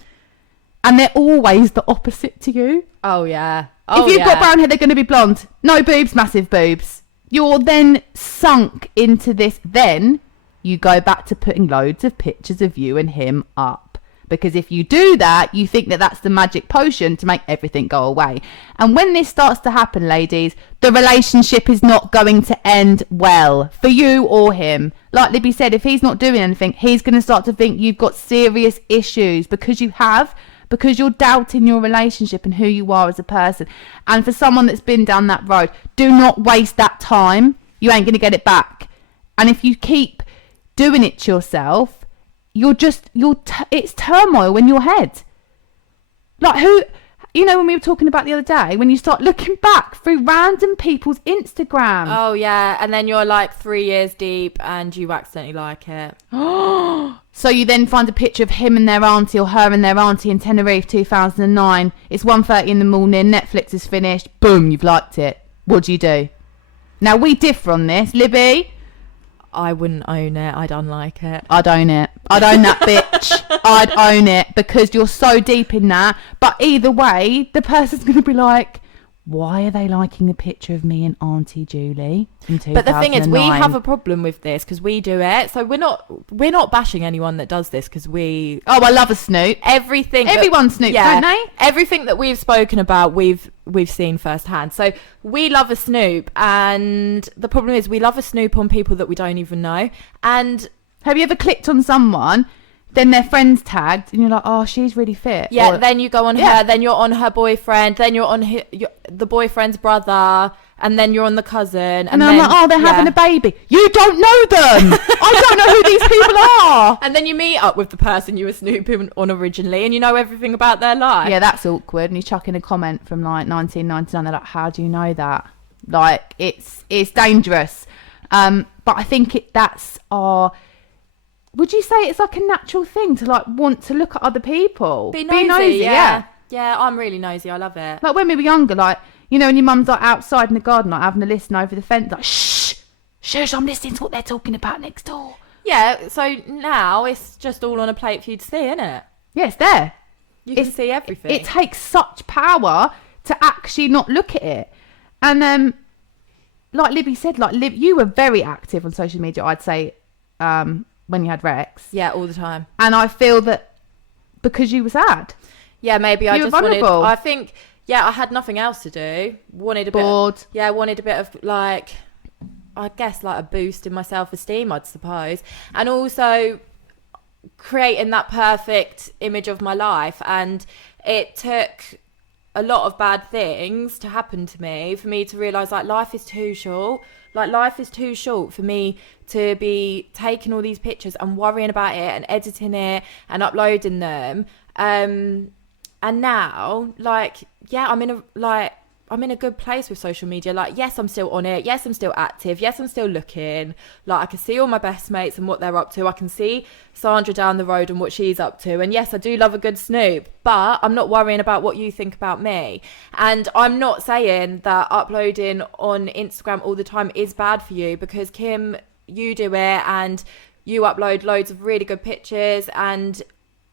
And they're always the opposite to you. Oh, yeah. If you've got brown hair, they're going to be blonde. No boobs, massive boobs. You're then sunk into this. Then you go back to putting loads of pictures of you and him up. Because if you do that, you think that that's the magic potion to make everything go away. And when this starts to happen, ladies, the relationship is not going to end well for you or him. Like Libby said, if he's not doing anything, he's going to start to think you've got serious issues because you're doubting your relationship and who you are as a person. And for someone that's been down that road, do not waste that time. You ain't going to get it back. And if you keep doing it to yourself, it's turmoil in your head. Like when we were talking about the other day, when you start looking back through random people's Instagram. Oh, yeah. And then you're like 3 years deep and you accidentally like it. So you then find a picture of him and their auntie or her and their auntie in Tenerife 2009. It's 1:30 in the morning. Netflix is finished. Boom, you've liked it. What do you do? Now, we differ on this. Libby? I wouldn't own it. I'd unlike it. I'd own it. I'd own that bitch. I'd own it because you're so deep in that. But either way, the person's going to be like, why are they liking the picture of me and Auntie Julie in 2009? But the thing is, we have a problem with this because we do it. So we're not bashing anyone that does this because we... Oh, I love a snoop. Everyone snoops, don't they? Everything that we've spoken about, we've seen firsthand. So we love a snoop, and the problem is we love a snoop on people that we don't even know. And have you ever clicked on someone, then their friends tagged, and you're like, oh, she's really fit? Yeah, then you go on her, then you're on her boyfriend, then you're on the boyfriend's brother, and then you're on the cousin. And I'm like, oh, they're having a baby. You don't know them. I don't know who these people are. And then you meet up with the person you were snooping on originally, and you know everything about their life. Yeah, that's awkward. And you chuck in a comment from like 1999. They're like, how do you know that? Like, it's dangerous. But I think that's our... Would you say it's like a natural thing to like want to look at other people? Be nosy, yeah. Yeah, I'm really nosy. I love it. Like when we were younger, like, you know, when your mum's like outside in the garden, like having a listen over the fence, like, shush, I'm listening to what they're talking about next door. Yeah, so now it's just all on a plate for you to see, isn't it? Yeah, it's there. You can see everything. It takes such power to actually not look at it. And like Libby said, like you were very active on social media, I'd say, when you had Rex. Yeah, all the time. And I feel that because you were sad. Yeah, maybe I You were just vulnerable. I think, I had nothing else to do. Wanted a Bored. wanted a bit of like, I guess like a boost in my self-esteem, I'd suppose. And also creating that perfect image of my life. And it took a lot of bad things to happen to me for me to realise like life is too short. Like life is too short for me to be taking all these pictures and worrying about it and editing it and uploading them. And now, like, I'm in a good place with social media. Like, yes, I'm still on it. Yes, I'm still active. Yes, I'm still looking. Like, I can see all my best mates and what they're up to. I can see Sandra down the road and what she's up to. And yes, I do love a good snoop, but I'm not worrying about what you think about me. And I'm not saying that uploading on Instagram all the time is bad for you, because Kim, you do it and you upload loads of really good pictures and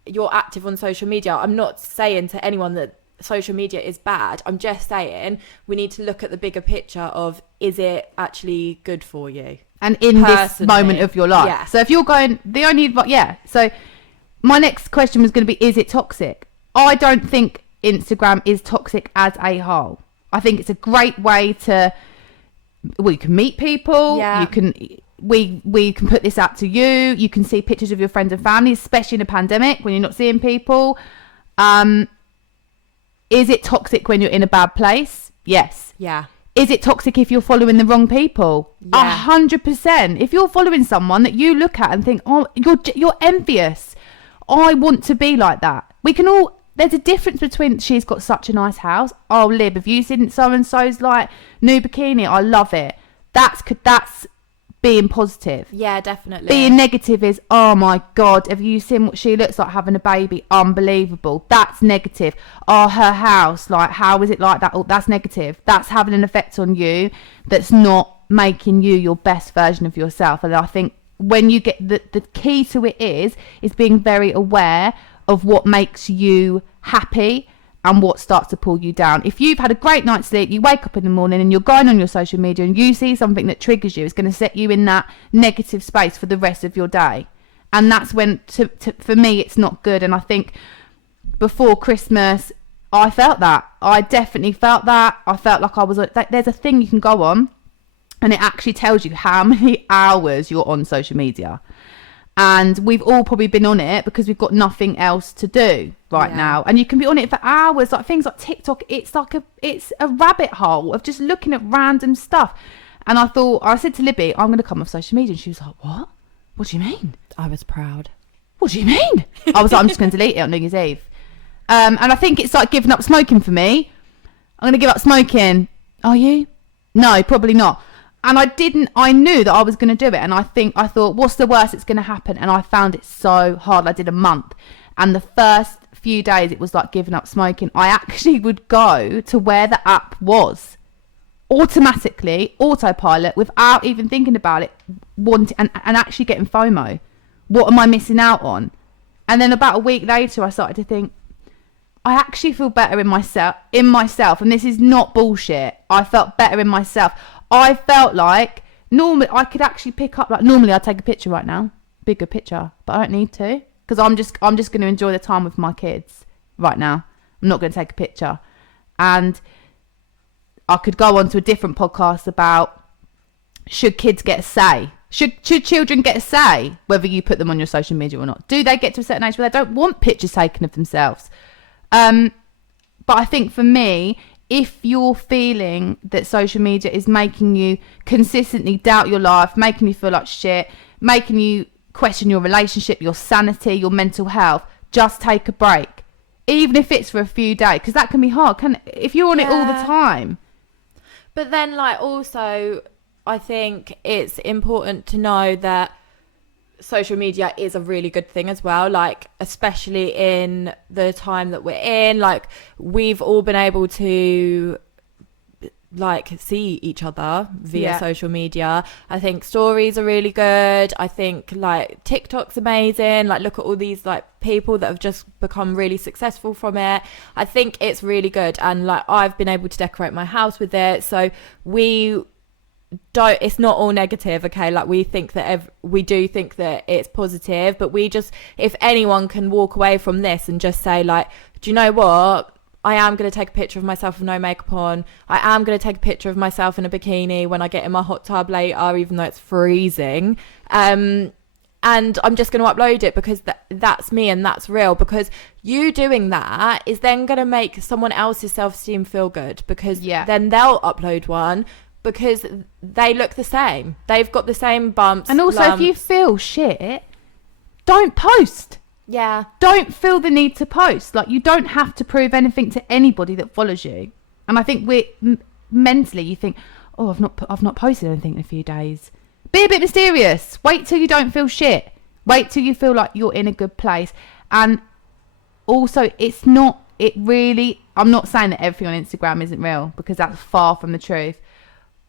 you're active on social media. I'm not saying to anyone that social media is bad. I'm just saying we need to look at the bigger picture of, is it actually good for you? And in personally, this moment of your life. Yeah. So if you're going, So my next question was going to be, is it toxic? I don't think Instagram is toxic as a whole. I think it's a great way to, you can meet people. Yeah. You can, we can put this out to you. You can see pictures of your friends and family, especially in a pandemic when you're not seeing people. Is it toxic when you're in a bad place? Yes. Yeah. Is it toxic if you're following the wrong people? Yeah. 100%. If you're following someone that you look at and think, oh, you're envious. I want to be like that. We can all, there's a difference between, she's got such a nice house. Oh, Lib, have you seen so-and-so's like new bikini? I love it. That's being positive. Yeah, definitely. Being negative is, oh my God, have you seen what she looks like having a baby? Unbelievable. That's negative. Oh, her house, like, how is it like that? Oh, that's negative. That's having an effect on you. That's not making you your best version of yourself. And I think when you get the key to it is being very aware of what makes you happy and what starts to pull you down. If you've had a great night's sleep, you wake up in the morning and you're going on your social media and you see something that triggers you, it's going to set you in that negative space for the rest of your day. And that's when, for me, it's not good. And I think before Christmas, I felt that. I definitely felt that. I felt like I was, there's a thing you can go on and it actually tells you how many hours you're on social media. And we've all probably been on it because we've got nothing else to do right now. And you can be on it for hours, like things like TikTok. It's a rabbit hole of just looking at random stuff. And I said to Libby, I'm going to come off social media. And she was like, what? What do you mean? I was proud. What do you mean? I was like, I'm just going to delete it on New Year's Eve. And I think it's like giving up smoking for me. I'm going to give up smoking. Are you? No, probably not. And I knew that I was going to do it. And I thought, what's the worst that's going to happen? And I found it so hard. I did a month. And the first few days, it was like giving up smoking. I actually would go to where the app was, automatically, autopilot, without even thinking about it, and actually getting FOMO. What am I missing out on? And then about a week later, I started to think, I actually feel better in myself. And this is not bullshit. I felt better in myself. I felt like normally I could actually pick up, like normally I'd take a picture right now, bigger picture, but I don't need to, because I'm just going to enjoy the time with my kids right now. I'm not going to take a picture. And I could go on to a different podcast about, should kids get a say? Should children get a say whether you put them on your social media or not? Do they get to a certain age where they don't want pictures taken of themselves? But I think for me, if you're feeling that social media is making you consistently doubt your life, making you feel like shit, making you question your relationship, your sanity, your mental health, just take a break. Even if it's for a few days, because that can be hard, if you're on it all the time. But then, like, also, I think it's important to know that social media is a really good thing as well, like especially in the time that we're in. Like, we've all been able to like see each other via social media. I think stories are really good. I think like TikTok's amazing. Like, look at all these like people that have just become really successful from it. I think it's really good. And like, I've been able to decorate my house with it. So we it's not all negative, okay? Like, we think that we do think that it's positive, but we just, if anyone can walk away from this and just say, like, do you know what, I am going to take a picture of myself with no makeup on, I am going to take a picture of myself in a bikini when I get in my hot tub later, even though it's freezing, and I'm just going to upload it because that's me and that's real. Because you doing that is then going to make someone else's self-esteem feel good, because then they'll upload one because they look the same. They've got the same bumps. And also, lumps. If you feel shit, don't post. Yeah. Don't feel the need to post. Like, you don't have to prove anything to anybody that follows you. And I think mentally you think, oh, I've not posted anything in a few days. Be a bit mysterious. Wait till you don't feel shit. Wait till you feel like you're in a good place. And also, I'm not saying that everything on Instagram isn't real, because that's far from the truth.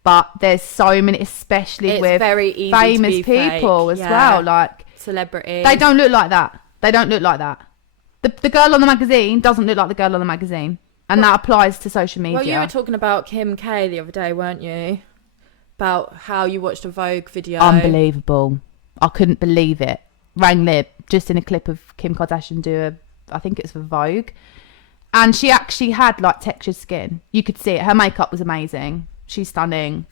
But there's so many, especially with very easy famous people as well, like celebrities. They don't look like that. The girl on the magazine doesn't look like the girl on the magazine, and that applies to social media. Well, you were talking about Kim K the other day, weren't you? About how you watched a Vogue video. Unbelievable. I couldn't believe it. Rang lib, just in a clip of Kim Kardashian I think it's for Vogue, and she actually had like textured skin. You could see it. Her makeup was amazing. She's stunning,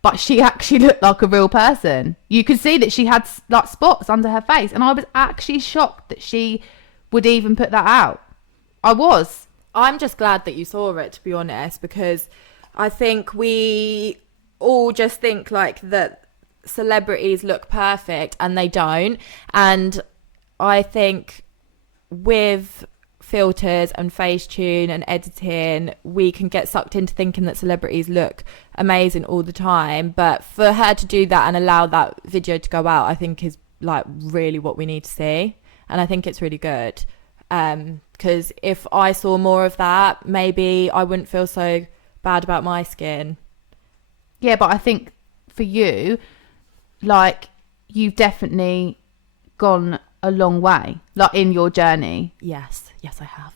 but she actually looked like a real person. You could see that she had like spots under her face, and I was actually shocked that she would even put that out. I'm just glad that you saw it, to be honest, because I think we all just think like that celebrities look perfect, and they don't. And I think with filters and Facetune and editing, we can get sucked into thinking that celebrities look amazing all the time. But for her to do that and allow that video to go out, I think is like really what we need to see. And I think it's really good, because if I saw more of that, maybe I wouldn't feel so bad about my skin. Yeah, but I think for you, like, you've definitely gone a long way, like, in your journey. Yes, I have.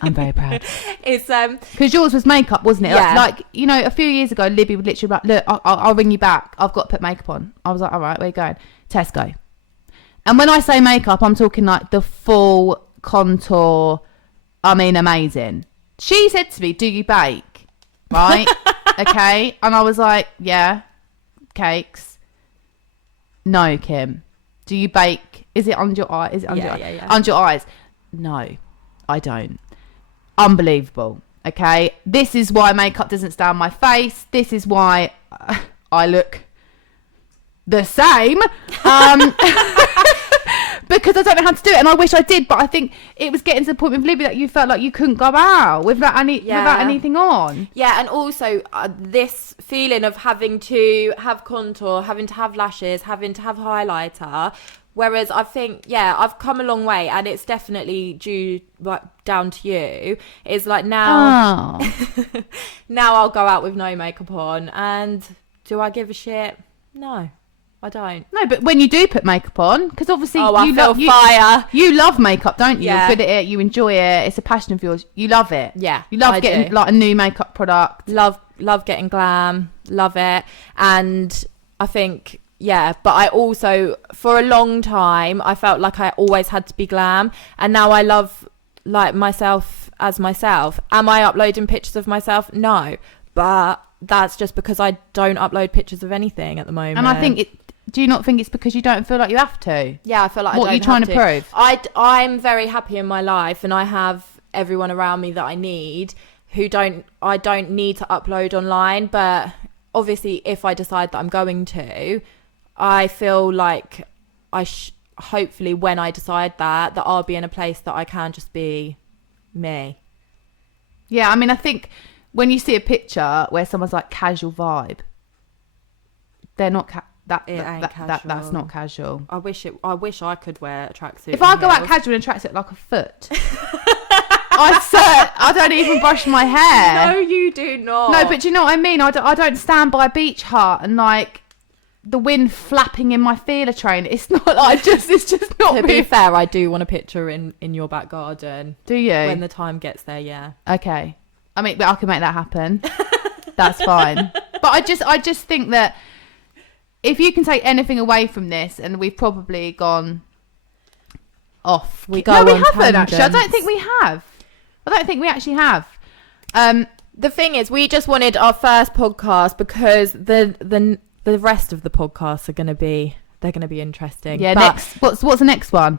I'm very proud. It's because yours was makeup, wasn't it? Yeah. Like, you know, a few years ago, Libby would literally be like, look, I'll ring you back. I've got to put makeup on. I was like, all right, where you going? Tesco. And when I say makeup, I'm talking like the full contour. I mean, amazing. She said to me, do you bake? Right? Okay. And I was like, yeah, cakes. No, Kim. Do you bake? Is it under your eye? Is it under your eye? Yeah. Under your eyes? No, I don't. Unbelievable. Okay. This is why makeup doesn't stay on my face. This is why I look the same. Because I don't know how to do it, and I wish I did, but I think it was getting to the point with Libby that you felt like you couldn't go out without anything on. Yeah, and also this feeling of having to have contour, having to have lashes, having to have highlighter. Whereas I think, I've come a long way, and it's definitely down to you. It's like now, now I'll go out with no makeup on, and do I give a shit? No. I don't. No, but when you do put makeup on, because obviously I feel fire. You love makeup, don't you? Yeah. You're good at it. You enjoy it. It's a passion of yours. You love it. Yeah, you love getting like a new makeup product. Love getting glam. Love it. And I think, but I also, for a long time, I felt like I always had to be glam, and now I love like myself as myself. Am I uploading pictures of myself? No, but that's just because I don't upload pictures of anything at the moment. And I think do you not think it's because you don't feel like you have to? Yeah, I feel like what I don't are you trying have to prove? I'm very happy in my life, and I have everyone around me that I need I don't need to upload online. But obviously, if I decide that I'm going to, I feel like hopefully when I decide that I'll be in a place that I can just be me. Yeah, I mean, I think when you see a picture where someone's like casual vibe, they're not that's not casual. I wish I could wear a tracksuit. If I go out casual in a tracksuit like a foot, I don't even brush my hair. No, you do not. No, but do you know what I mean? I don't stand by a beach hut and like the wind flapping in my feeler train. It's not like it's just not. To be fair, I do want a picture in your back garden. Do you? When the time gets there, yeah. Okay. I mean, I can make that happen. That's fine. But But I just think that if you can take anything away from this, and we've probably gone off. We haven't actually. I don't think we have. I don't think we actually have. The thing is, we just wanted our first podcast because the rest of the podcasts are going to be interesting. Yeah. Next, what's the next one?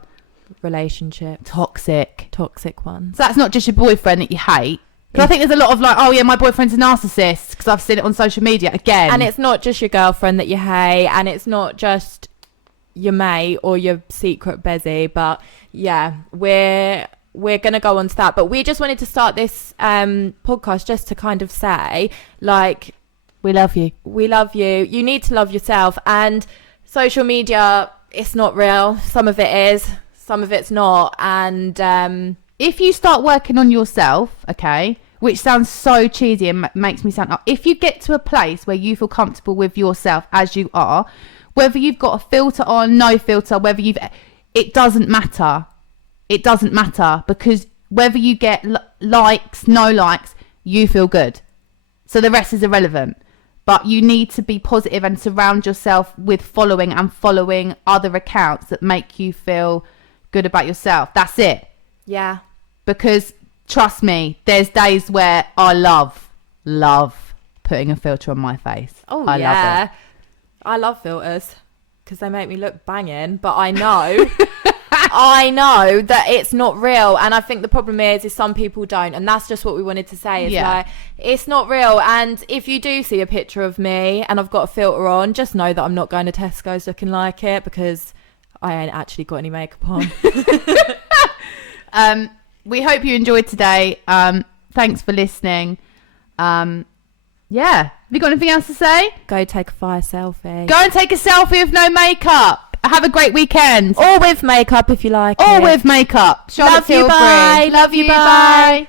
Relationship. Toxic ones. So that's not just your boyfriend that you hate. Because I think there's a lot of like, oh yeah, my boyfriend's a narcissist because I've seen it on social media again. And it's not just your girlfriend that you hate, and it's not just your mate or your secret bezzy, but yeah, we're going to go on to that. But we just wanted to start this podcast just to kind of say, like, we love you. We love you. You need to love yourself. And social media, it's not real. Some of it is, some of it's not. And if you start working on yourself, okay, which sounds so cheesy and makes me sound... If you get to a place where you feel comfortable with yourself as you are, whether you've got a filter on, no filter, whether you've... It doesn't matter. It doesn't matter, because whether you get likes, no likes, you feel good. So the rest is irrelevant. But you need to be positive and surround yourself with following other accounts that make you feel good about yourself. That's it. Yeah. Because trust me, there's days where I love putting a filter on my face. Oh, I love it. I love filters because they make me look banging, but I know I know that it's not real. And I think the problem is some people don't, and that's just what we wanted to say is like, it's not real. And if you do see a picture of me and I've got a filter on, just know that I'm not going to Tesco's looking like it, because I ain't actually got any makeup on. We hope you enjoyed today. Thanks for listening. Yeah. Have you got anything else to say? Go take a fire selfie. Go and take a selfie with no makeup. Have a great weekend. Or with makeup if you like. Or with makeup. Love you, bye. Love you, bye.